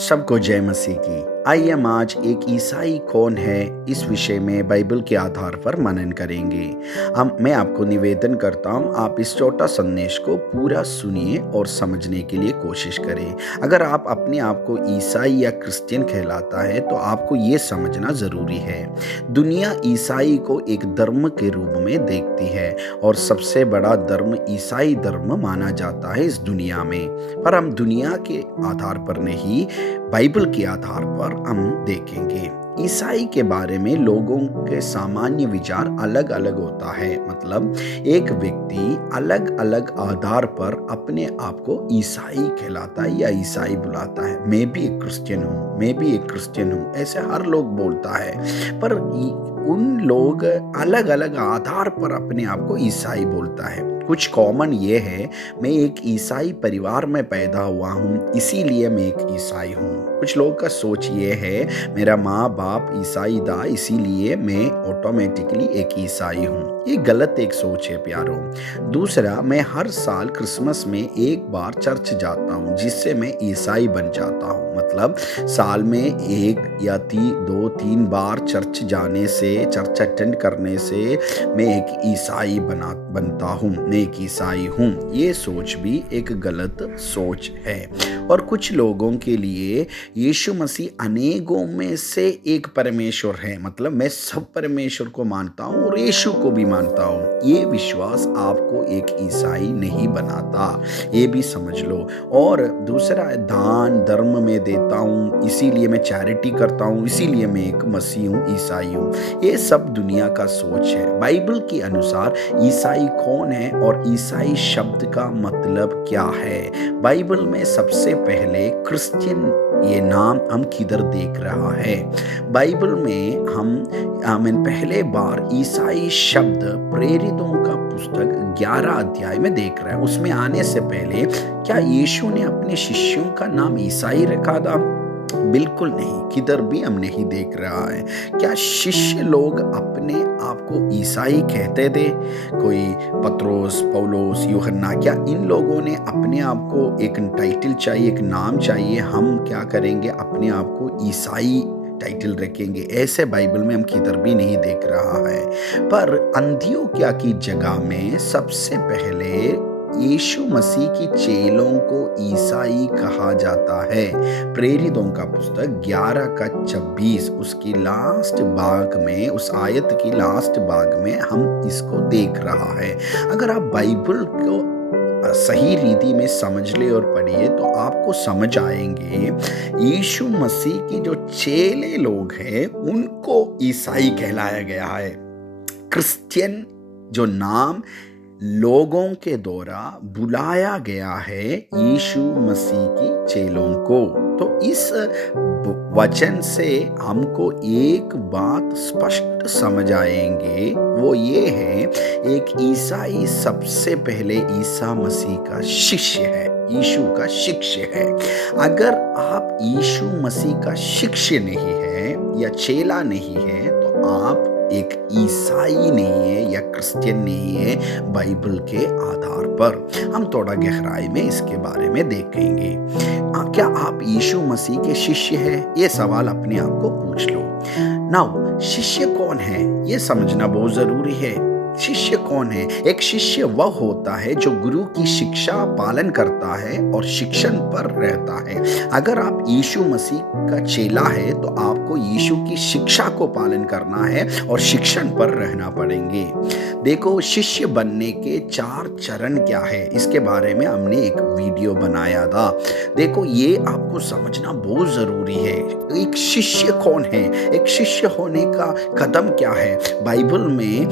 सबको जय मसीह की। आइए हम आज एक ईसाई कौन है इस विषय में बाइबल के आधार पर मनन करेंगे। मैं आपको निवेदन करता हूँ आप इस छोटा संदेश को पूरा सुनिए और समझने के लिए कोशिश करें। अगर आप अपने आप को ईसाई या क्रिश्चियन कहलाता है तो आपको ये समझना ज़रूरी है। दुनिया ईसाई को एक धर्म के रूप में देखती है और सबसे बड़ा धर्म ईसाई धर्म माना जाता है इस दुनिया में। पर हम दुनिया के आधार पर नहीं, बाइबल के आधार पर हम देखेंगे। ईसाई के बारे में लोगों के सामान्य विचार अलग अलग होता है। मतलब एक व्यक्ति अलग अलग आधार पर अपने आप को ईसाई कहलाता है या ईसाई बुलाता है। मैं भी एक क्रिश्चियन हूँ, मैं भी एक क्रिश्चियन हूँ, ऐसे हर लोग बोलता है। पर उन लोग अलग अलग आधार पर अपने आप को ईसाई बोलता है। कुछ कॉमन ये है, मैं एक ईसाई परिवार में पैदा हुआ हूँ इसीलिए मैं एक ईसाई हूँ। कुछ लोगों का सोच ये है, मेरा माँ बाप ईसाई था इसीलिए मैं ऑटोमेटिकली एक ईसाई हूँ। ये गलत एक सोच है प्यारों। दूसरा, मैं हर साल क्रिसमस में एक बार चर्च जाता हूँ जिससे मैं ईसाई बन जाता हूँ। मतलब साल में एक या दो तीन बार चर्च जाने से, चर्च अटेंड करने से मैं एक ईसाई बनता हूँ, मैं एक ईसाई हूँ। ये सोच भी एक गलत सोच है। और कुछ लोगों के लिए यीशु मसीह अनेकों में से एक परमेश्वर है। मतलब मैं सब परमेश्वर को मानता हूँ और यीशु को भी मानता हूँ। ये विश्वास आपको एक ईसाई नहीं बनाता, ये भी समझ लो। और दूसरा, दान धर्म में देता हूँ इसीलिए मैं चैरिटी करता हूँ, इसीलिए मैं एक मसीह हूँ, ईसाई हूँ। ये सब दुनिया का सोच है। बाइबल के अनुसार ईसाई कौन है और ईसाई शब्द का मतलब क्या है? बाइबल में सबसे पहले क्रिश्चियन ये नाम हम किधर देख रहा है? बाइबल में हम पहले बार ईसाई शब्द प्रेरितों का पुस्तक 11 अध्याय में देख रहे हैं। उसमें आने से पहले क्या यीशु ने अपने शिष्यों का नाम ईसाई रखा था? बिल्कुल नहीं, किधर भी हम नहीं देख रहा है। क्या शिष्य लोग अपने आप को ईसाई कहते थे? कोई पत्रोस, पौलोस, यूहन्ना, क्या इन लोगों ने अपने आप को एक टाइटल चाहिए, एक नाम चाहिए, हम क्या करेंगे अपने आप को ईसाई टाइटल रखेंगे? ऐसे बाइबल में हम किधर भी नहीं देख रहा है। पर अंत्योक्या की जगह में सबसे पहले यीशु मसीह की चेलों को ईसाई कहा जाता है। प्रेरितों का पुस्तक 11 का 26 उसकी लास्ट भाग में, उस आयत की लास्ट भाग में हम इसको देख रहा है। अगर आप बाइबल को सही रीति में समझ ले और पढ़िए तो आपको समझ आएंगे यीशु मसीह की जो चेले लोग हैं उनको ईसाई कहलाया गया है। क्रिश्चियन जो नाम लोगों के द्वारा बुलाया गया है यीशु मसीह की चेलों को। तो इस वचन से हमको एक बात स्पष्ट समझ आएंगे, वो ये है, एक ईसाई सबसे पहले ईसा मसीह का शिष्य है, यीशु का शिष्य है। अगर आप यीशु मसीह का शिष्य नहीं है या चेला नहीं है तो आप एक ईसाई नहीं है या क्रिश्चियन नहीं है। बाइबल के आधार पर हम थोड़ा गहराई में इसके बारे में देखेंगे। क्या आप यीशु मसीह के शिष्य हैं? ये सवाल अपने आप को पूछ लो। नाउ, शिष्य कौन है ये समझना बहुत जरूरी है। शिष्य कौन है? एक शिष्य वह होता है जो गुरु की शिक्षा पालन करता है और शिक्षण पर रहता है। अगर आप यीशु मसीह का चेला है तो आपको यीशु की शिक्षा को पालन करना है और शिक्षण पर रहना पड़ेंगे। देखो, शिष्य बनने के 4 चरण क्या है, इसके बारे में हमने एक वीडियो बनाया था। देखो, ये आपको समझना बहुत जरूरी है। एक शिष्य कौन है, एक शिष्य होने का कदम क्या है? बाइबल में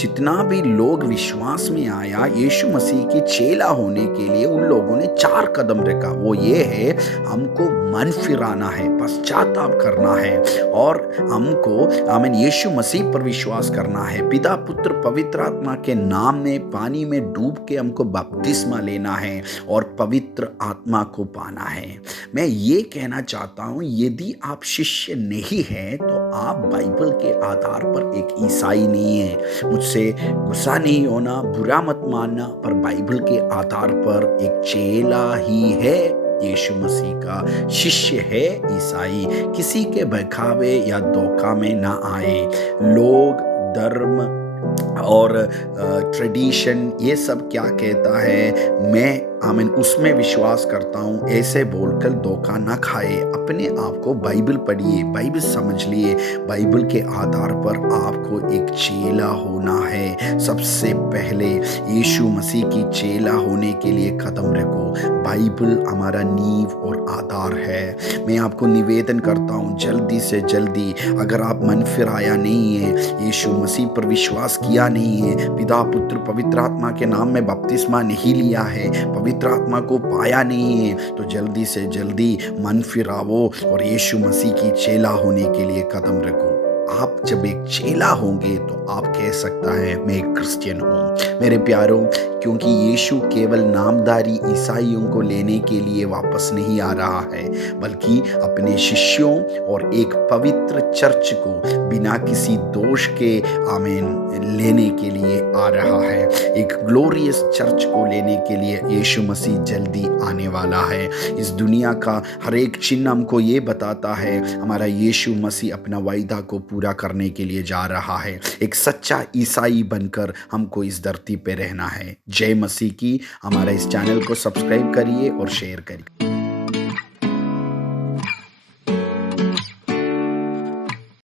जितना भी लोग विश्वास में आया यीशु मसीह की चेला होने के लिए, उन लोगों ने 4 कदम रखा। वो ये है, हमको मन फिराना है, पश्चाताप करना है और हमको यीशु मसीह पर विश्वास करना है। पिता, पुत्र, पवित्र आत्मा के नाम में पानी में डूब के हमको बपतिस्मा लेना है और पवित्र आत्मा को पाना है। मैं ये कहना चाहता हूँ, यदि आप शिष्य नहीं हैं तो आप बाइबल के आधार पर एक ईसाई नहीं है। मुझसे गुस्सा नहीं होना, बुरा मत मानना, पर बाइबल के आधार पर एक चेला ही है यीशु मसीह का शिष्य है ईसाई। किसी के बहकावे या धोखा में ना आए। लोग, धर्म और ट्रेडिशन ये सब क्या कहता है, मैं आमीन उसमें विश्वास करता हूँ, ऐसे बोलकर धोखा ना खाए। अपने आप को बाइबल पढ़िए, बाइबल समझ लिए। बाइबल के आधार पर आपको एक चेला होना है। सबसे पहले यीशु मसीह की चेला होने के लिए कदम रखो। बाइबल हमारा नींव और आधार है। मैं आपको निवेदन करता हूँ, जल्दी से जल्दी, अगर आप मन फिराया नहीं है, यीशु मसीह पर विश्वास किया नहीं है, पिता पुत्र पवित्र आत्मा के नाम में बपतिस्मा नहीं लिया है, पवित्र आत्मा को पाया नहीं है, तो जल्दी से जल्दी मन फिरावो और यीशु मसीह की चेला होने के लिए कदम रखो। आप जब एक चेला होंगे तो आप कह सकता है मैं एक क्रिश्चियन हूँ। मेरे प्यारों, क्योंकि यीशु केवल नामधारी ईसाइयों को लेने के लिए वापस नहीं आ रहा है, बल्कि अपने शिष्यों और एक पवित्र चर्च को बिना किसी दोष के आमीन लेने के लिए आ रहा है। एक ग्लोरियस चर्च को लेने के लिए यीशु मसीह जल्दी आने वाला है। इस दुनिया का हर एक चिन्ह हमको ये बताता है हमारा यीशु मसीह अपना वायदा को पूरा करने के लिए जा रहा है। एक सच्चा ईसाई बनकर हमको इस धरती पे रहना है। जय मसीह की। हमारा इस चैनल को सब्सक्राइब करिए और शेयर करिए।